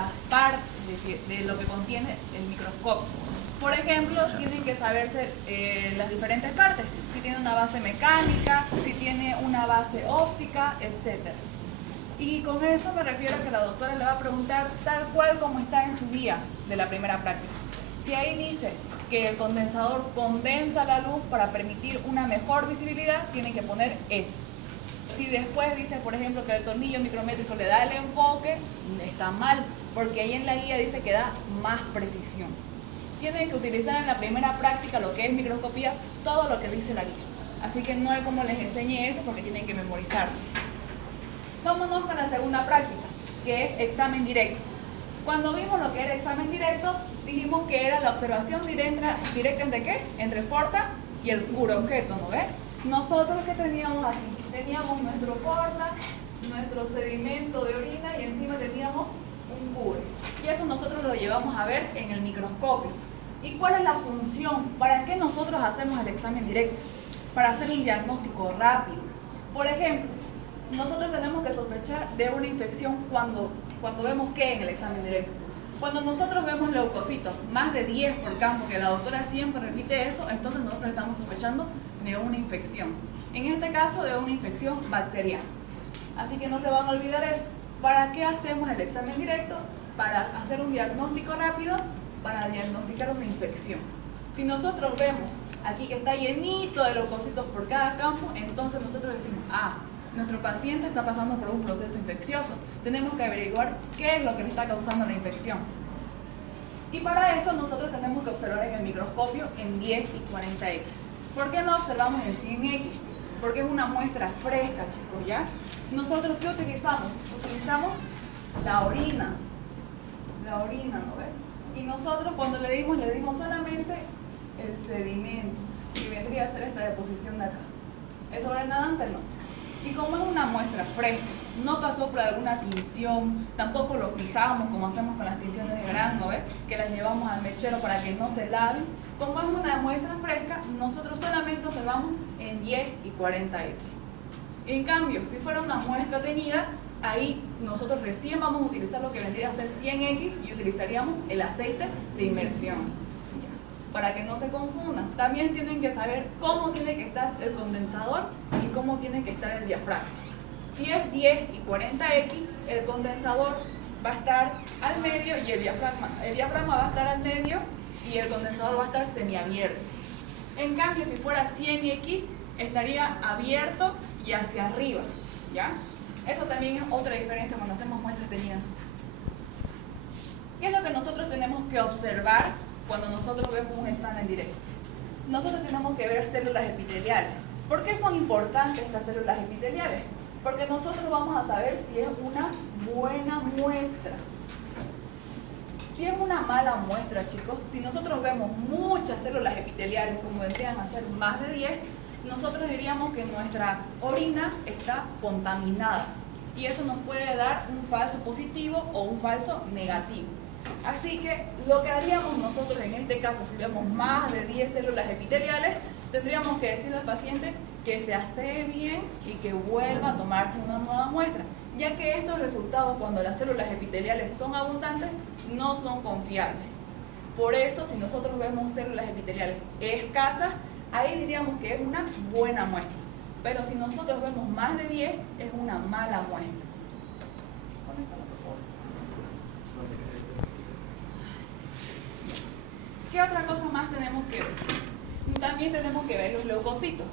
las partes de lo que contiene el microscopio. Por ejemplo, tienen que saberse las diferentes partes, si tiene una base mecánica, si tiene una base óptica, etc. Y con eso me refiero a que la doctora le va a preguntar tal cual como está en su guía de la primera práctica. Si ahí dice que el condensador condensa la luz para permitir una mejor visibilidad, tienen que poner eso. Si después dice, por ejemplo, que el tornillo micrométrico le da el enfoque, está mal, porque ahí en la guía dice que da más precisión. Tienen que utilizar en la primera práctica lo que es microscopía, todo lo que dice la guía. Así que no es como les enseñe eso porque tienen que memorizarlo. Vámonos con la segunda práctica, que es examen directo. Cuando vimos lo que era examen directo, dijimos que era la observación directa ¿entre qué? Entre el porta y el curoobjeto, ¿no ves? Nosotros, ¿qué teníamos aquí? Teníamos nuestro porta, nuestro sedimento de orina y encima teníamos un cubre. Y eso nosotros lo llevamos a ver en el microscopio. ¿Y cuál es la función? ¿Para qué nosotros hacemos el examen directo? Para hacer un diagnóstico rápido. Por ejemplo, nosotros tenemos que sospechar de una infección cuando vemos ¿qué en el examen directo? Cuando nosotros vemos leucocitos, más de 10 por campo, que la doctora siempre repite eso, entonces nosotros estamos sospechando de una infección. En este caso, de una infección bacteriana. Así que no se van a olvidar eso. ¿Para qué hacemos el examen directo? Para hacer un diagnóstico rápido, para diagnosticar una infección. Si nosotros vemos aquí que está llenito de leucocitos por cada campo, entonces nosotros decimos, nuestro paciente está pasando por un proceso infeccioso. Tenemos que averiguar qué es lo que le está causando la infección. Y para eso nosotros tenemos que observar en el microscopio en 10 y 40x. ¿Por qué no observamos en 100x? Porque es una muestra fresca, chicos, ¿ya? Nosotros, ¿qué utilizamos? Utilizamos la orina. La orina, ¿no ves? Y nosotros cuando le dimos solamente el sedimento, que vendría a ser esta deposición de acá. ¿Es sobrenadante? No. Y como es una muestra fresca, no pasó por alguna tinción, tampoco lo fijamos como hacemos con las tinciones de grano, ¿ves? Que las llevamos al mechero para que no se laven. Como es una muestra fresca, nosotros solamente observamos en 10 y 40x. En cambio, si fuera una muestra teñida, ahí nosotros recién vamos a utilizar lo que vendría a ser 100x y utilizaríamos el aceite de inmersión. Para que no se confundan, también tienen que saber cómo tiene que estar el condensador y cómo tiene que estar el diafragma. Si es 10 y 40x, el condensador va a estar al medio y el diafragma va a estar al medio y el condensador va a estar semiabierto. En cambio, si fuera 100x, estaría abierto y hacia arriba, ¿ya? Eso también es otra diferencia cuando hacemos muestras teñidas. ¿Qué es lo que nosotros tenemos que observar cuando nosotros vemos un examen directo? Nosotros tenemos que ver células epiteliales. ¿Por qué son importantes estas células epiteliales? Porque nosotros vamos a saber si es una buena muestra. Si es una mala muestra, chicos, si nosotros vemos muchas células epiteliales, como vendrían a ser más de 10, nosotros diríamos que nuestra orina está contaminada. Y eso nos puede dar un falso positivo o un falso negativo. Así que lo que haríamos nosotros en este caso, si vemos más de 10 células epiteliales, tendríamos que decirle al paciente que se asee bien y que vuelva a tomarse una nueva muestra, ya que estos resultados, cuando las células epiteliales son abundantes, no son confiables. Por eso, si nosotros vemos células epiteliales escasas, ahí diríamos que es una buena muestra. Pero si nosotros vemos más de 10, es una mala muestra. ¿Qué otra cosa más tenemos que ver? También tenemos que ver los leucocitos.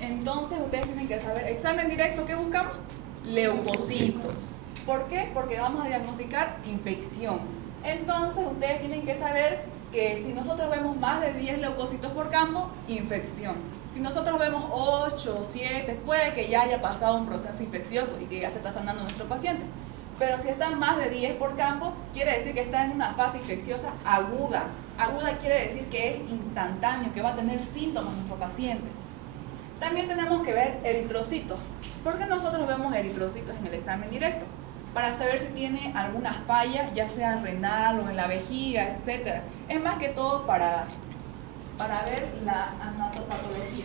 Entonces ustedes tienen que saber, examen directo, ¿qué buscamos? Leucocitos. ¿Por qué? Porque vamos a diagnosticar infección. Entonces ustedes tienen que saber que si nosotros vemos más de 10 leucocitos por campo, infección. Si nosotros vemos 8 o 7, puede que ya haya pasado un proceso infeccioso y que ya se está sanando nuestro paciente. Pero si están más de 10 por campo, quiere decir que está en una fase infecciosa aguda. Aguda quiere decir que es instantáneo, que va a tener síntomas nuestro paciente. También tenemos que ver eritrocitos. ¿Por qué nosotros vemos eritrocitos en el examen directo? Para saber si tiene alguna falla, ya sea renal o en la vejiga, etc. Es más que todo para ver la anatopatología.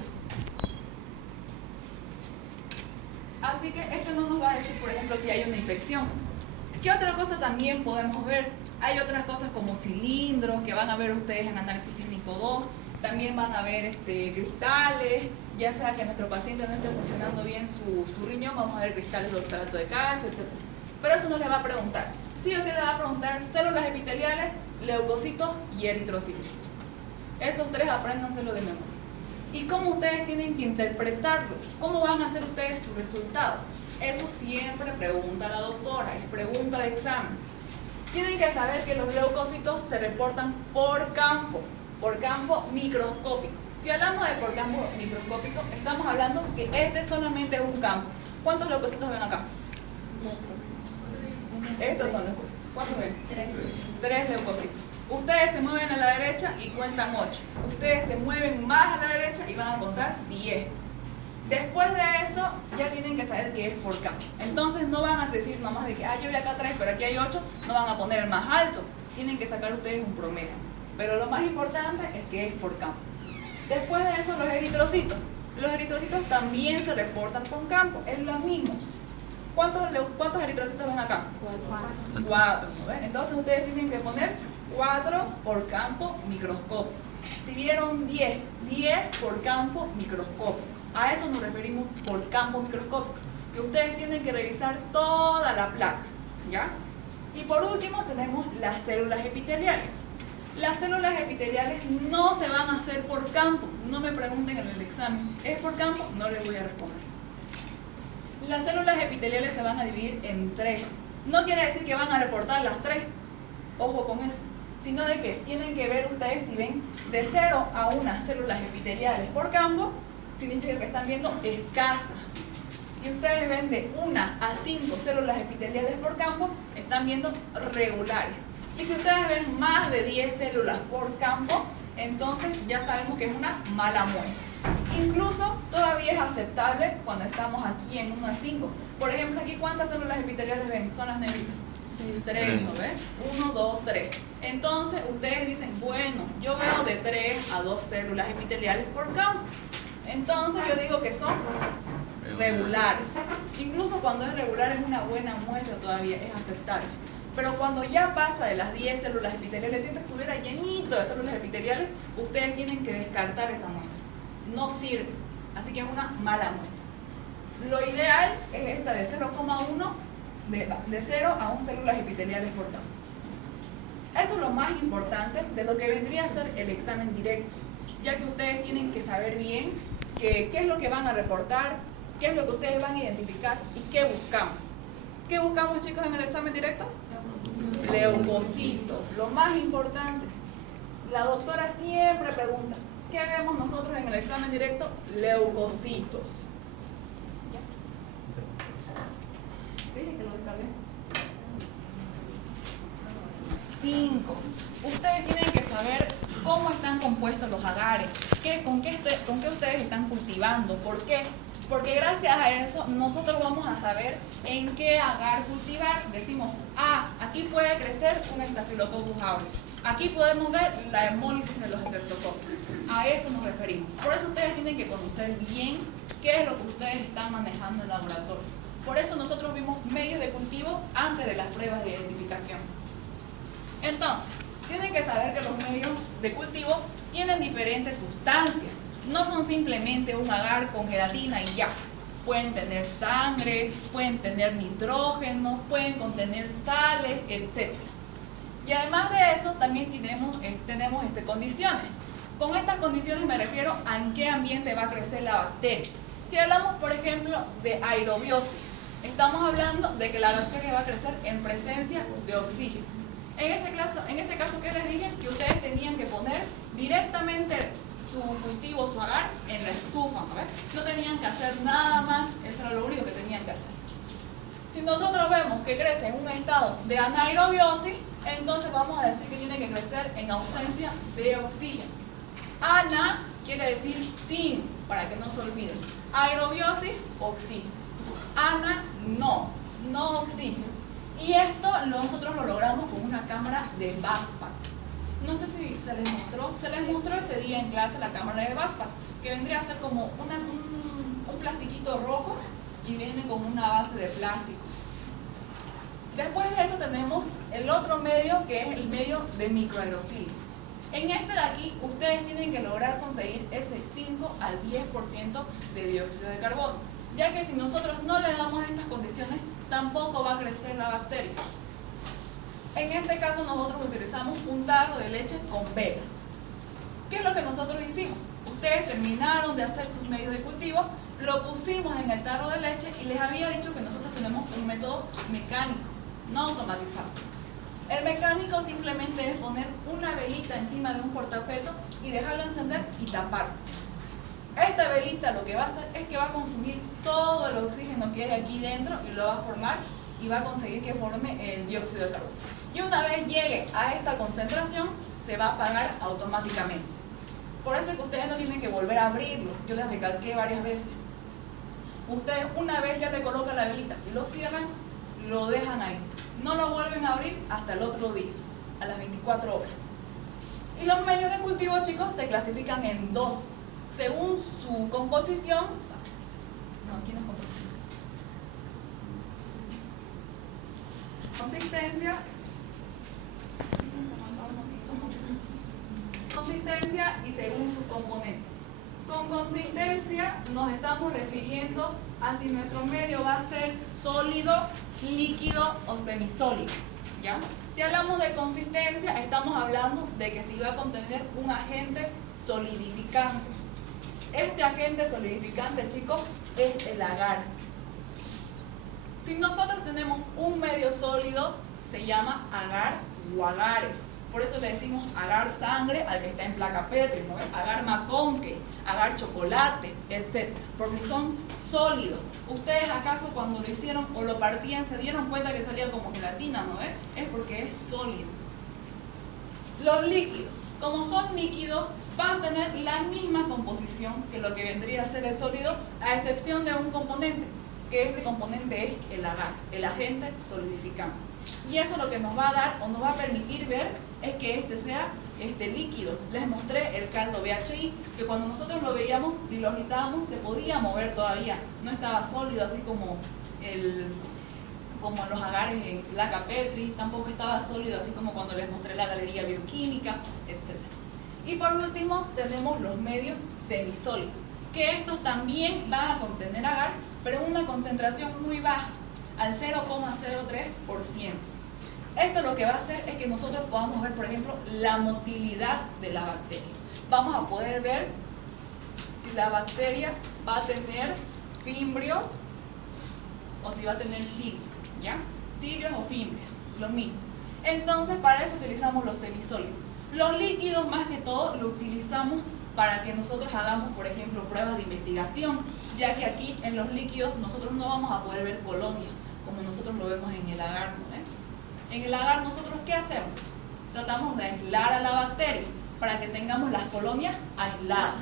Así que esto no nos va a decir, por ejemplo, si hay una infección. ¿Qué otra cosa también podemos ver? Hay otras cosas como cilindros que van a ver ustedes en análisis clínico 2. También van a ver cristales, ya sea que nuestro paciente no esté funcionando bien su riñón, vamos a ver cristales de oxalato de calcio, etc. Pero eso no les va a preguntar. Sí o sí les va a preguntar células epiteliales, leucocitos y eritrocitos. Esos tres apréndanselo de memoria. ¿Y cómo ustedes tienen que interpretarlo? ¿Cómo van a hacer ustedes su resultado? Eso siempre pregunta la doctora, es pregunta de examen. Tienen que saber que los leucocitos se reportan por campo microscópico. Si hablamos de por campo microscópico, estamos hablando que este solamente es un campo. ¿Cuántos leucocitos ven acá? Estos son leucocitos. ¿Cuántos ven? 3 leucocitos. Ustedes se mueven a la derecha y cuentan 8. Ustedes se mueven más a la derecha y van a contar 10. Después de eso, ya tienen que saber que es por campo. Entonces no van a decir nomás de que yo vi acá 3, pero aquí hay 8, no van a poner el más alto. Tienen que sacar ustedes un promedio. Pero lo más importante es que es por campo. Después de eso, los eritrocitos. Los eritrocitos también se reportan por campo, es lo mismo. ¿Cuántos eritrocitos ven acá? 4. ¿Ven? Entonces ustedes tienen que poner 4 por campo microscópico. Si vieron 10 por campo microscópico. A eso nos referimos por campo microscópico, que ustedes tienen que revisar toda la placa, ¿ya? Y por último tenemos las células epiteliales. Las células epiteliales no se van a hacer por campo, no me pregunten en el examen, ¿es por campo? No les voy a responder. Las células epiteliales se van a dividir en 3. No quiere decir que van a reportar las 3, ojo con eso, sino de que tienen que ver ustedes si ven de 0 a 1 células epiteliales por campo, significa que están viendo escasas. Si ustedes ven de 1 a 5 células epiteliales por campo, están viendo regulares. Y si ustedes ven más de 10 células por campo, entonces ya sabemos que es una mala muestra. Incluso todavía es aceptable cuando estamos aquí en 1 a 5. Por ejemplo, aquí ¿cuántas células epiteliales ven? Son las negritas. 3, ¿no ven? 1, 2, 3. Entonces ustedes dicen, bueno, yo veo de 3 a 2 células epiteliales por campo. Entonces yo digo que son regulares. Incluso cuando es regular es una buena muestra todavía, es aceptable. Pero cuando ya pasa de las 10 células epiteliales, siempre estuviera llenito de células epiteliales, ustedes tienen que descartar esa muestra. No sirve. Así que es una mala muestra. Lo ideal es esta de 0,1, de 0 a 1 células epiteliales por campo. Eso es lo más importante de lo que vendría a ser el examen directo, ya que ustedes tienen que saber bien qué es lo que van a reportar, qué es lo que ustedes van a identificar y qué buscamos. ¿Qué buscamos, chicos, en el examen directo? Leucocitos, lo más importante. La doctora siempre pregunta, ¿qué vemos nosotros en el examen directo? Leucocitos. ¿Ya? Dije que lo descargué. 5. Ustedes tienen que saber cómo están compuestos los agares, con qué ustedes están cultivando, ¿por qué? Porque gracias a eso nosotros vamos a saber en qué agar cultivar. Decimos, aquí puede crecer un Staphylococcus aureus. Aquí podemos ver la hemólisis de los estreptococos. A eso nos referimos. Por eso ustedes tienen que conocer bien qué es lo que ustedes están manejando en el laboratorio. Por eso nosotros vimos medios de cultivo antes de las pruebas de identificación. Entonces, tienen que saber que los medios de cultivo tienen diferentes sustancias. No son simplemente un agar con gelatina y ya. Pueden tener sangre, pueden tener nitrógeno, pueden contener sales, etc. Y además de eso, también tenemos condiciones. Con estas condiciones me refiero a en qué ambiente va a crecer la bacteria. Si hablamos, por ejemplo, de aerobiosis, estamos hablando de que la bacteria va a crecer en presencia de oxígeno. En ese caso, ¿qué les dije? Que ustedes tenían que poner directamente su cultivo, su agar, en la estufa, ¿no? No tenían que hacer nada más, eso era lo único que tenían que hacer. Si nosotros vemos que crece en un estado de anaerobiosis, entonces vamos a decir que tiene que crecer en ausencia de oxígeno. Ana quiere decir sin, para que no se olviden. Aerobiosis, oxígeno. Ana, no oxígeno. Y esto nosotros lo logramos con una cámara de BASPAC. No sé si se les mostró ese día en clase la cámara de BASPAC, que vendría a ser como un plastiquito rojo y viene con una base de plástico. Después de eso tenemos el otro medio, que es el medio de microaerofilia. En este de aquí, ustedes tienen que lograr conseguir ese 5 al 10% de dióxido de carbono, ya que si nosotros no le damos estas condiciones, tampoco va a crecer la bacteria. En este caso, nosotros utilizamos un tarro de leche con vela. ¿Qué es lo que nosotros hicimos? Ustedes terminaron de hacer sus medios de cultivo, lo pusimos en el tarro de leche y les había dicho que nosotros tenemos un método mecánico, no automatizado. El mecánico simplemente es poner una velita encima de un portaobjeto y dejarlo encender y tapar. Esta velita lo que va a hacer es que va a consumir todo el oxígeno que hay aquí dentro y lo va a formar y va a conseguir que forme el dióxido de carbono. Y una vez llegue a esta concentración, se va a apagar automáticamente. Por eso es que ustedes no tienen que volver a abrirlo. Yo les recalqué varias veces. Ustedes una vez ya le colocan la velita y lo cierran, lo dejan ahí. No lo vuelven a abrir hasta el otro día, a las 24 horas. Y los medios de cultivo, chicos, se clasifican en dos, según su composición. No, aquí no es composición. Consistencia y según su componente. Con consistencia nos estamos refiriendo a si nuestro medio va a ser sólido, líquido o semisólido, ¿ya? Si hablamos de consistencia, estamos hablando de que si va a contener un agente solidificante. Este agente solidificante, chicos, es el agar. Si nosotros tenemos un medio sólido, se llama agar o agares. Por eso le decimos agar sangre al que está en placa Petri, ¿no? Agar maconque, agar chocolate, etc. Porque son sólidos. ¿Ustedes acaso cuando lo hicieron o lo partían se dieron cuenta que salía como gelatina, no? Es porque es sólido. Los líquidos, como son líquidos, van a tener la misma composición que lo que vendría a ser el sólido, a excepción de un componente, que este componente es el agar, el agente solidificante. Y eso lo que nos va a dar o nos va a permitir ver es que este sea líquido. Les mostré el caldo BHI, que cuando nosotros lo veíamos y lo agitábamos se podía mover todavía, no estaba sólido así como los agares en placa Petri, tampoco estaba sólido así como cuando les mostré la galería bioquímica, etc. Y por último tenemos los medios semisólidos, que estos también van a contener agar, pero en una concentración muy baja, al 0,03%. Esto lo que va a hacer es que nosotros podamos ver, por ejemplo, la motilidad de la bacteria. Vamos a poder ver si la bacteria va a tener fimbrios o si va a tener cilios, ¿ya? Cilios o fimbrios, lo mismo. Entonces, para eso utilizamos los semisólidos. Los líquidos, más que todo, lo utilizamos para que nosotros hagamos, por ejemplo, pruebas de investigación, ya que aquí en los líquidos nosotros no vamos a poder ver colonias, como nosotros lo vemos en el agar, ¿no? En el agar, ¿nosotros qué hacemos? Tratamos de aislar a la bacteria para que tengamos las colonias aisladas.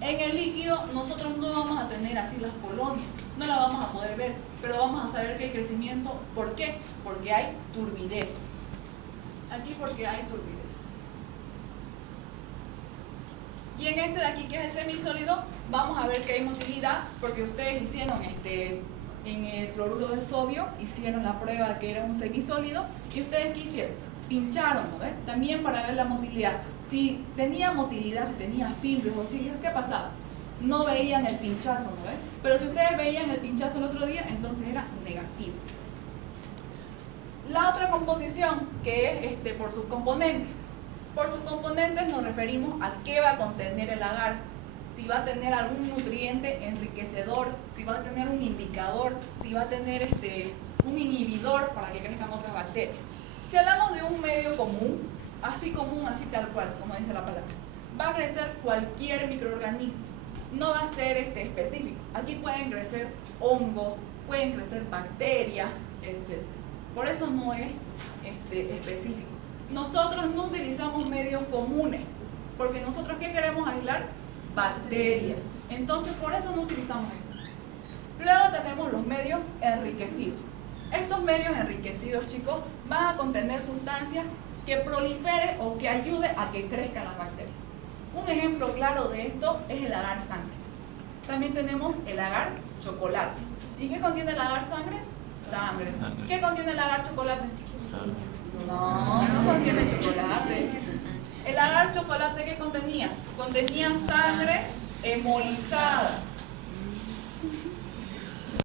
En el líquido, nosotros no vamos a tener así las colonias, no las vamos a poder ver, pero vamos a saber que hay crecimiento. ¿Por qué? Porque hay turbidez. Aquí porque hay turbidez. Y en este de aquí, que es el semisólido, vamos a ver que hay motilidad, porque ustedes hicieron en el cloruro de sodio, hicieron la prueba que era un semisólido, y ustedes ¿qué hicieron? Pincharon, ¿no ves? También para ver la motilidad. Si tenía motilidad, si tenía fimbrios o cilios, ¿qué pasaba? No veían el pinchazo, ¿no ves? Pero si ustedes veían el pinchazo el otro día, entonces era negativo. La otra composición, que es por sus componentes. Por sus componentes nos referimos a qué va a contener el agar. Si va a tener algún nutriente enriquecedor, si va a tener un indicador, si va a tener un inhibidor para que crezcan otras bacterias. Si hablamos de un medio común, así tal cual, como dice la palabra, va a crecer cualquier microorganismo, no va a ser específico. Aquí pueden crecer hongos, pueden crecer bacterias, etc. Por eso no es específico. Nosotros no utilizamos medios comunes, porque nosotros ¿qué queremos aislar? Bacterias. Entonces por eso no utilizamos esto. Luego tenemos los medios enriquecidos. Estos medios enriquecidos, chicos, van a contener sustancias que prolifere o que ayude a que crezcan las bacterias. Un ejemplo claro de esto es el agar sangre. También tenemos el agar chocolate. ¿Y qué contiene el agar sangre? Sangre. Sangre. ¿Qué contiene el agar chocolate? Sal. No, no contiene chocolate. El agar chocolate, ¿qué contenía? Contenía sangre hemolizada.